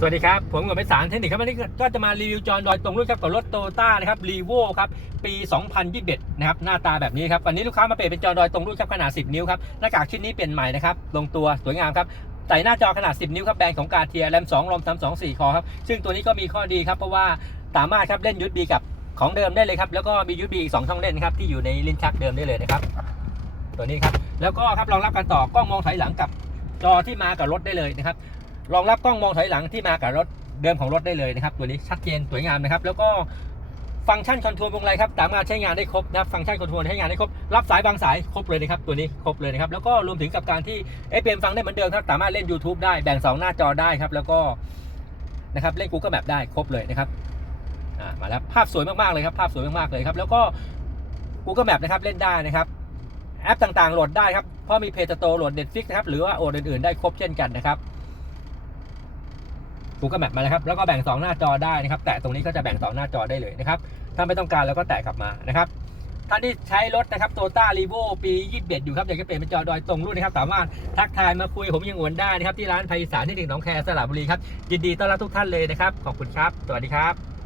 สวัสดีครับ ผมกับไปสารเทคนิคครับวันนี้ก็จะมารีวิวจอดอยตรงรุ่นครับกับรถโตต้านะครับรีโวครับปี 2021 นะครับ หน้าตาแบบนี้ครับ วันนี้ลูกค้ามาเปลี่ยนเป็นจอดอยตรงรุ่นครับขนาด 10 นิ้วครับ หน้ากากชิ้นนี้เปลี่ยนใหม่นะครับ ลงตัวสวยงามครับใส่หน้าจอขนาด 10 นิ้วครับแบรนด์ของกาเทียแรม2รอม3 2 4 คอครับ ซึ่งตัวนี้ก็มีข้อดีครับเพราะว่าสามารถครับเล่นยูทบีกับของเดิมได้เลยครับแล้วก็มียูทบีอีก2ช่องเล่นครับที่อยู่ในลิ้นชักเดิมได้เลยนะครับตัวนี้ครับแล้วก็ครับรองรับการต่อกล้องมองถอยหลังกับจอที่มากับรถได้เลยนะครับ รองรับกล้องมองถอยหลังที่มากับรถเดิมของรถได้เลยนะครับ ตัวนี้ชัดเจนสวยงามนะครับ แล้วก็ฟังก์ชันคอนโทรลพวงมาลัยครับสามารถใช้งานได้ครบนะครับฟังก์ชันคอนโทรลใช้งานได้ครบรับสายบางสายครบเลยนะครับตัวนี้ครบเลยนะครับแล้วก็รวมถึงกับการที่ FM ฟังได้เหมือนเดิมครับสามารถเล่น YouTube ได้แบ่งสองหน้าจอได้ครับแล้วก็นะครับเล่น Google Map ได้ครบเลยนะครับมาแล้วภาพสวยมากๆเลยครับภาพสวยมากๆเลยครับแล้วก็ Google Map นะครับเล่นได้นะครับแอปต่างๆโหลดได้ครับเพราะมี Play Store โหลด Netflix นะครับหรือว่าโอดอื่นๆได้ครบเช่นกันนะครับ Google Map มาแล้วครับ แล้วก็แบ่ง 2 หน้าจอได้นะครับ แตะตรงนี้ก็จะแบ่ง 2 หน้าจอได้เลยนะครับ ถ้าไม่ต้องการแล้วก็แตะกลับมานะครับ ท่านที่ใช้รถนะครับโตต้ารีโวปี21อยู่ครับ อยากจะเปลี่ยนเป็นจอดอยตรงรุ่นนะครับ สามารถทักทายมาคุยผมยังอวนได้นะครับ ที่ร้านไพศาลที่หนึ่งหนองแคสระบุรีครับ ยินดีต้อนรับทุกท่านเลยนะครับ ขอบคุณครับ สวัสดีครับ